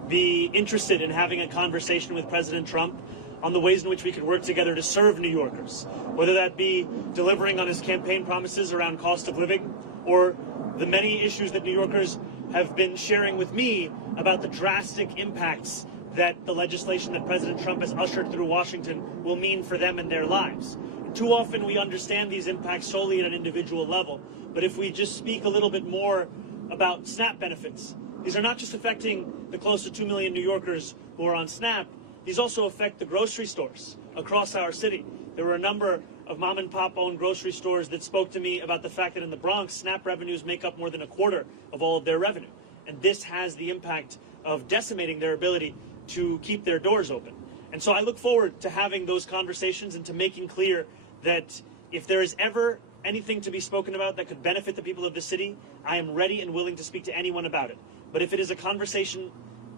be interested in having a conversation with President Trump on the ways in which we could work together to serve New Yorkers, whether that be delivering on his campaign promises around cost of living, or the many issues that New Yorkers have been sharing with me about the drastic impacts that the legislation that President Trump has ushered through Washington will mean for them and their lives. Too often we understand these impacts solely at an individual level, but if we just speak a little bit more about SNAP benefits, these are not just affecting the close to 2 million New Yorkers who are on SNAP, these also affect the grocery stores across our city. There were a number of mom and pop owned grocery stores that spoke to me about the fact that in the Bronx, SNAP revenues make up more than a quarter of all of their revenue. And this has the impact of decimating their ability to keep their doors open. And so I look forward to having those conversations and to making clear that if there is ever anything to be spoken about that could benefit the people of the city, I am ready and willing to speak to anyone about it. But if it is a conversation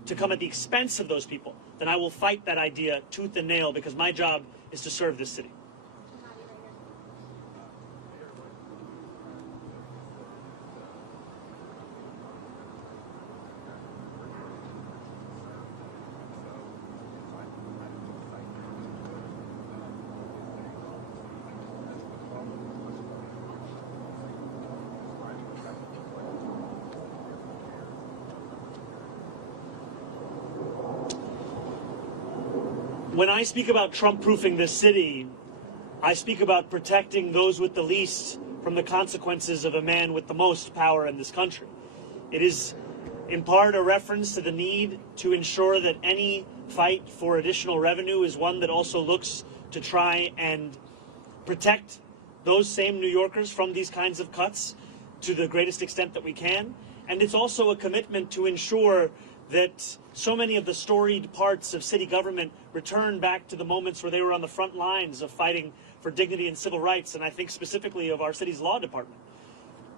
to come at the expense of those people, then I will fight that idea tooth and nail, because my job is to serve this city. When I speak about Trump-proofing this city, I speak about protecting those with the least from the consequences of a man with the most power in this country. It is in part a reference to the need to ensure that any fight for additional revenue is one that also looks to try and protect those same New Yorkers from these kinds of cuts to the greatest extent that we can. And it's also a commitment to ensure that so many of the storied parts of city government return back to the moments where they were on the front lines of fighting for dignity and civil rights, and I think specifically of our city's law department.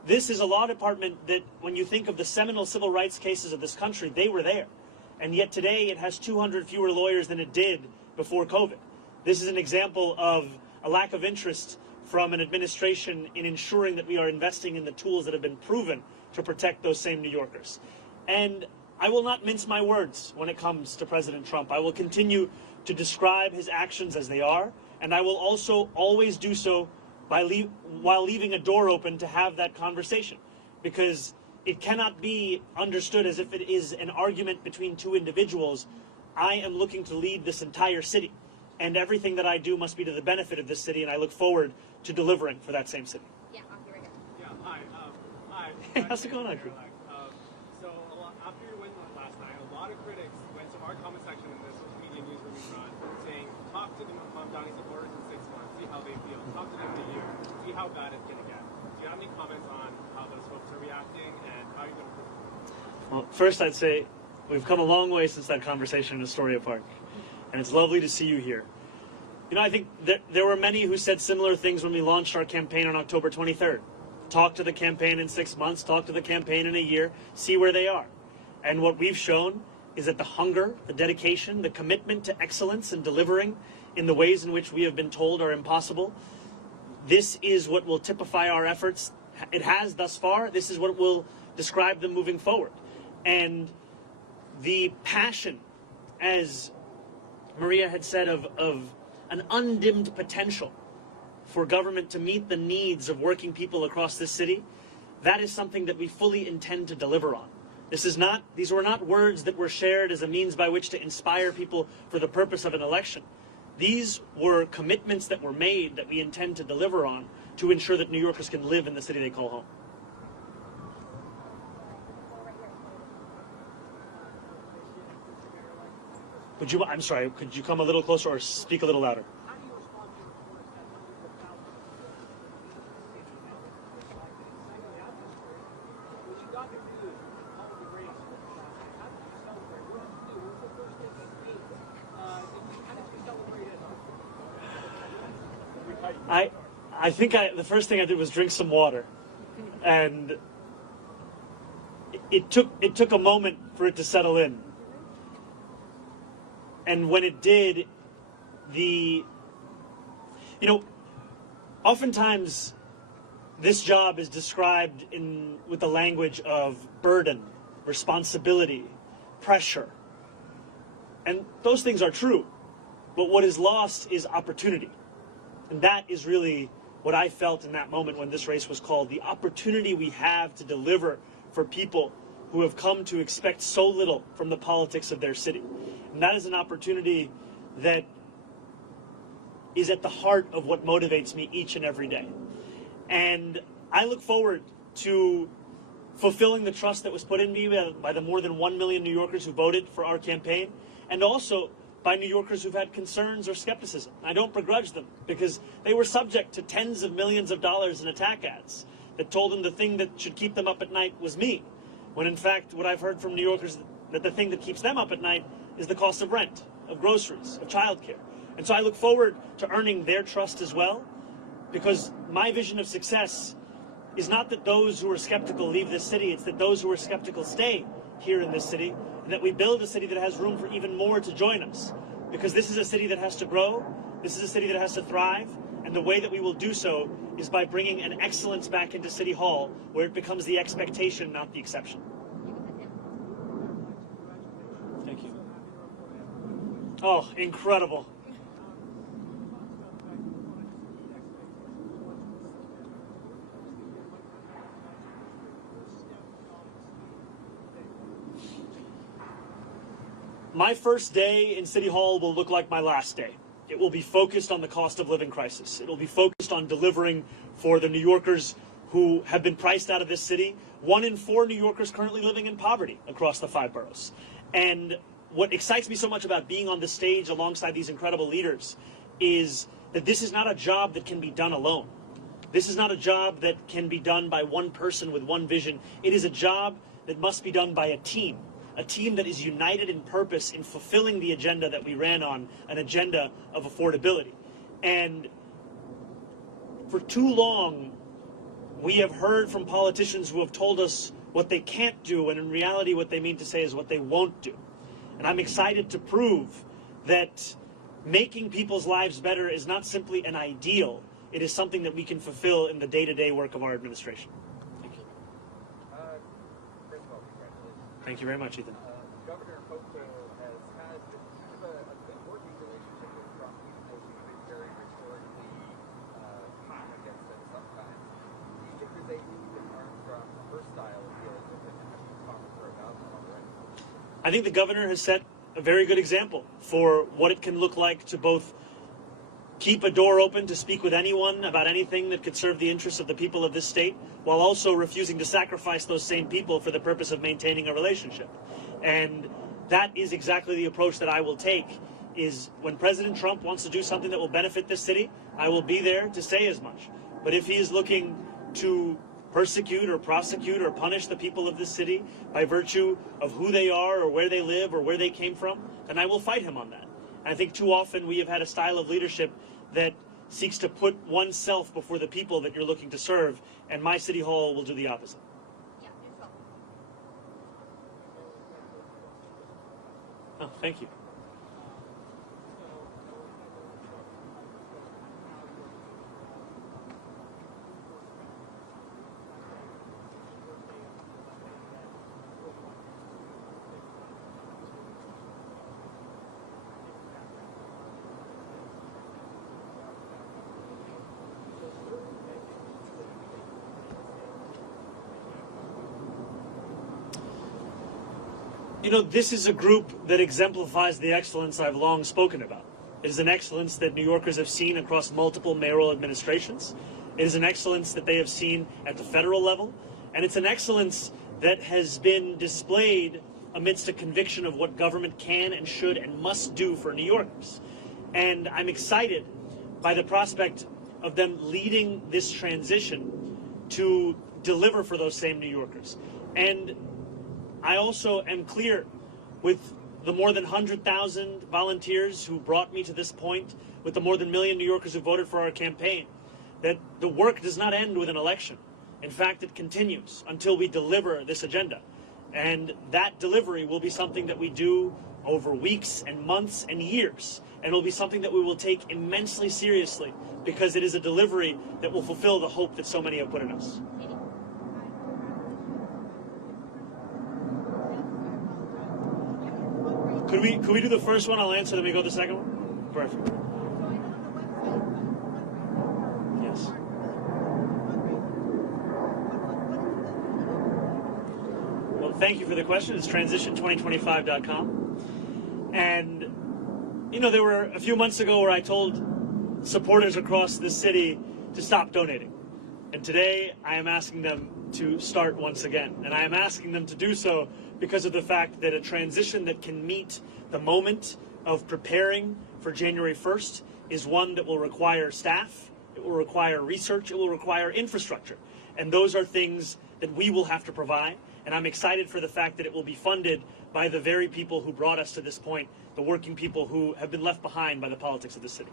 This is a law department that, when you think of the seminal civil rights cases of this country, they were there. And yet today it has 200 fewer lawyers than it did before COVID. This is an example of a lack of interest from an administration in ensuring that we are investing in the tools that have been proven to protect those same New Yorkers. And I will not mince my words when it comes to President Trump. I will continue to describe his actions as they are, and I will also always do so while leaving a door open to have that conversation, because it cannot be understood as if it is an argument between two individuals. I am looking to lead this entire city, and everything that I do must be to the benefit of this city, and I look forward to delivering for that same city. Yeah, Aki, right here. Yeah, hi. Hey, how's it going, Aki? After your win last night, a lot of critics went to our comment section in the social media newsroom we run, saying, talk to the Mumdani supporters in 6 months, see how they feel. Talk to them in a year, see how bad it's going to get. Do you have any comments on how those folks are reacting and how you're going to prove it? Well, first I'd say we've come a long way since that conversation in Astoria Park, and it's lovely to see you here. You know, I think there were many who said similar things when we launched our campaign on October 23rd. Talk to the campaign in 6 months, talk to the campaign in a year, see where they are. And what we've shown is that the hunger, the dedication, the commitment to excellence and delivering in the ways in which we have been told are impossible, this is what will typify our efforts. It has thus far. This is what will describe them moving forward. And the passion, as Maria had said, of an undimmed potential for government to meet the needs of working people across this city, that is something that we fully intend to deliver on. These were not words that were shared as a means by which to inspire people for the purpose of an election. These were commitments that were made that we intend to deliver on to ensure that New Yorkers can live in the city they call home. I'm sorry, could you come a little closer or speak a little louder? I think the first thing I did was drink some water, and it took a moment for it to settle in. And when it did, oftentimes this job is described with the language of burden, responsibility, pressure. And those things are true. But what is lost is opportunity. And that is really what I felt in that moment when this race was called, the opportunity we have to deliver for people who have come to expect so little from the politics of their city. And that is an opportunity that is at the heart of what motivates me each and every day. And I look forward to fulfilling the trust that was put in me by the more than 1 million New Yorkers who voted for our campaign, and also by New Yorkers who've had concerns or skepticism. I don't begrudge them, because they were subject to tens of millions of dollars in attack ads that told them the thing that should keep them up at night was me, when in fact what I've heard from New Yorkers that the thing that keeps them up at night is the cost of rent, of groceries, of childcare. And so I look forward to earning their trust as well. Because my vision of success is not that those who are skeptical leave this city, it's that those who are skeptical stay here in this city, and that we build a city that has room for even more to join us. Because this is a city that has to grow, this is a city that has to thrive, and the way that we will do so is by bringing an excellence back into City Hall, where it becomes the expectation, not the exception. Thank you. Oh, incredible. My first day in City Hall will look like my last day. It will be focused on the cost of living crisis. It will be focused on delivering for the New Yorkers who have been priced out of this city. 1 in 4 New Yorkers currently living in poverty across the 5 boroughs. And what excites me so much about being on the stage alongside these incredible leaders is that this is not a job that can be done alone. This is not a job that can be done by one person with one vision. It is a job that must be done by a team that is united in purpose in fulfilling the agenda that we ran on, an agenda of affordability. And for too long, we have heard from politicians who have told us what they can't do, and in reality what they mean to say is what they won't do. And I'm excited to prove that making people's lives better is not simply an ideal, it is something that we can fulfill in the day-to-day work of our administration. Thank you. First of all, congratulations. Thank you very much, Ethan. Governor Hochul has had kind of a good working relationship with Trump, even though she's been very rhetorically hot against him sometimes. Do you think there's anything you can learn from her style of dealing with him, and have you talked with her about that already? I think the governor has set a very good example for what it can look like to both keep a door open to speak with anyone about anything that could serve the interests of the people of this state, while also refusing to sacrifice those same people for the purpose of maintaining a relationship. And that is exactly the approach that I will take, is when President Trump wants to do something that will benefit this city, I will be there to say as much. But if he is looking to persecute or prosecute or punish the people of this city by virtue of who they are or where they live or where they came from, then I will fight him on that. And I think too often we have had a style of leadership that seeks to put oneself before the people that you're looking to serve, and my City Hall will do the opposite. Oh, thank you. You know, this is a group that exemplifies the excellence I've long spoken about. It is an excellence that New Yorkers have seen across multiple mayoral administrations. It is an excellence that they have seen at the federal level. And it's an excellence that has been displayed amidst a conviction of what government can and should and must do for New Yorkers. And I'm excited by the prospect of them leading this transition to deliver for those same New Yorkers. And I also am clear with the more than 100,000 volunteers who brought me to this point, with the more than 1 million New Yorkers who voted for our campaign, that the work does not end with an election. In fact, it continues until we deliver this agenda. And that delivery will be something that we do over weeks and months and years. And it will be something that we will take immensely seriously, because it is a delivery that will fulfill the hope that so many have put in us. Could we do the first one? I'll answer, then we go to the second one? Perfect. Yes. Well, thank you for the question. It's transition2025.com. And, you know, there were a few months ago where I told supporters across this city to stop donating. And today I am asking them to start once again. And I am asking them to do so because of the fact that a transition that can meet the moment of preparing for January 1st is one that will require staff, it will require research, it will require infrastructure. And those are things that we will have to provide. And I'm excited for the fact that it will be funded by the very people who brought us to this point, the working people who have been left behind by the politics of the city.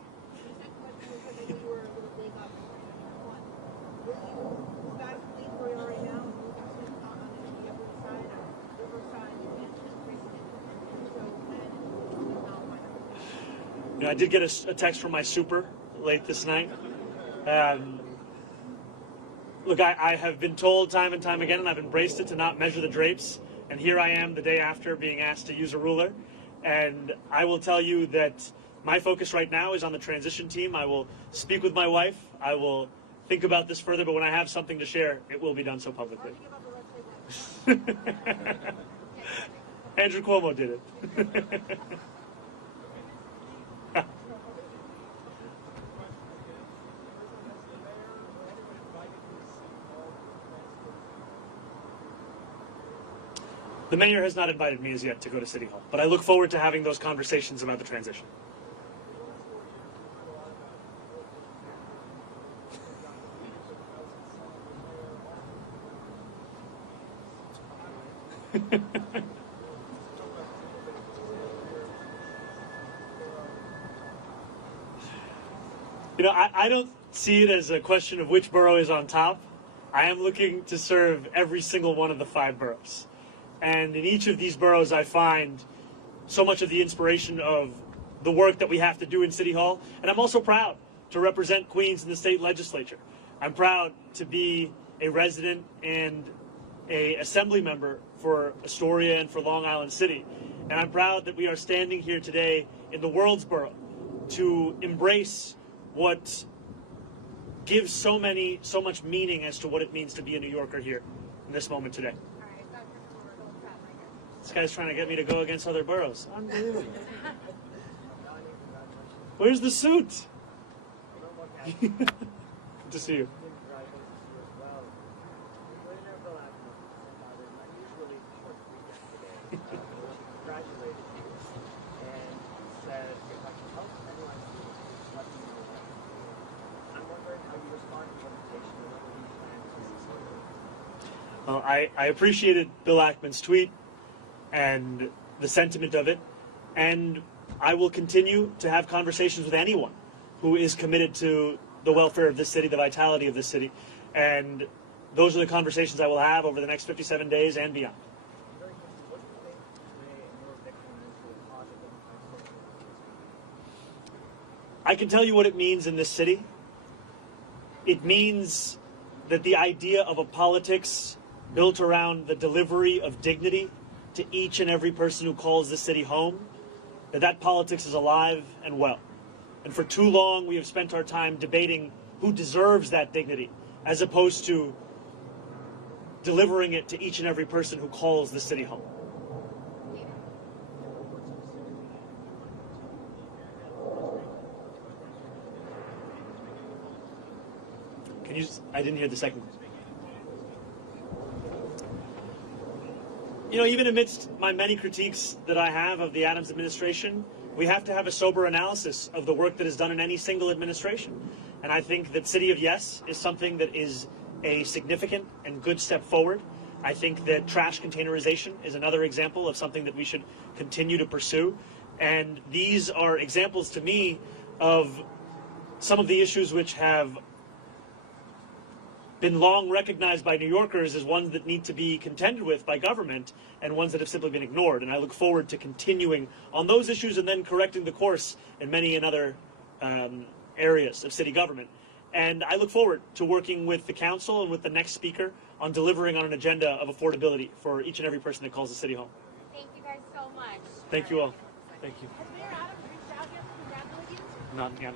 I did get a text from my super late this night. Look, I have been told time and time again, and I've embraced it, to not measure the drapes. And here I am the day after being asked to use a ruler. And I will tell you that my focus right now is on the transition team. I will speak with my wife. I will think about this further, but when I have something to share, it will be done so publicly. Andrew Cuomo did it. The mayor has not invited me as yet to go to City Hall, but I look forward to having those conversations about the transition. I don't see it as a question of which borough is on top. I am looking to serve every single one of the 5 boroughs. And in each of these boroughs, I find so much of the inspiration of the work that we have to do in City Hall. And I'm also proud to represent Queens in the state legislature. I'm proud to be a resident and an assembly member for Astoria and for Long Island City. And I'm proud that we are standing here today in the world's borough to embrace what gives so much meaning as to what it means to be a New Yorker here in this moment today. This guy's trying to get me to go against other boroughs. Unbelievable. Where's the suit? Good to see you. Well, I appreciated Bill Ackman's tweet and the sentiment of it, and I will continue to have conversations with anyone who is committed to the welfare of this city, the vitality of this city, and those are the conversations I will have over the next 57 days and beyond. I can tell you what it means in this city. It means that the idea of a politics built around the delivery of dignity to each and every person who calls this city home, that politics is alive and well. And for too long, we have spent our time debating who deserves that dignity, as opposed to delivering it to each and every person who calls the city home. I didn't hear the second one. Even amidst my many critiques that I have of the Adams administration, we have to have a sober analysis of the work that is done in any single administration. And I think that City of Yes is something that is a significant and good step forward. I think that trash containerization is another example of something that we should continue to pursue. And these are examples to me of some of the issues which have been long recognized by New Yorkers as ones that need to be contended with by government and ones that have simply been ignored. And I look forward to continuing on those issues and then correcting the course in many and other areas of city government. And I look forward to working with the council and with the next speaker on delivering on an agenda of affordability for each and every person that calls the city home. Thank you guys so much. Thank you all. Thank you. Has Mayor Adams reached out yet to congratulate you? Not yet.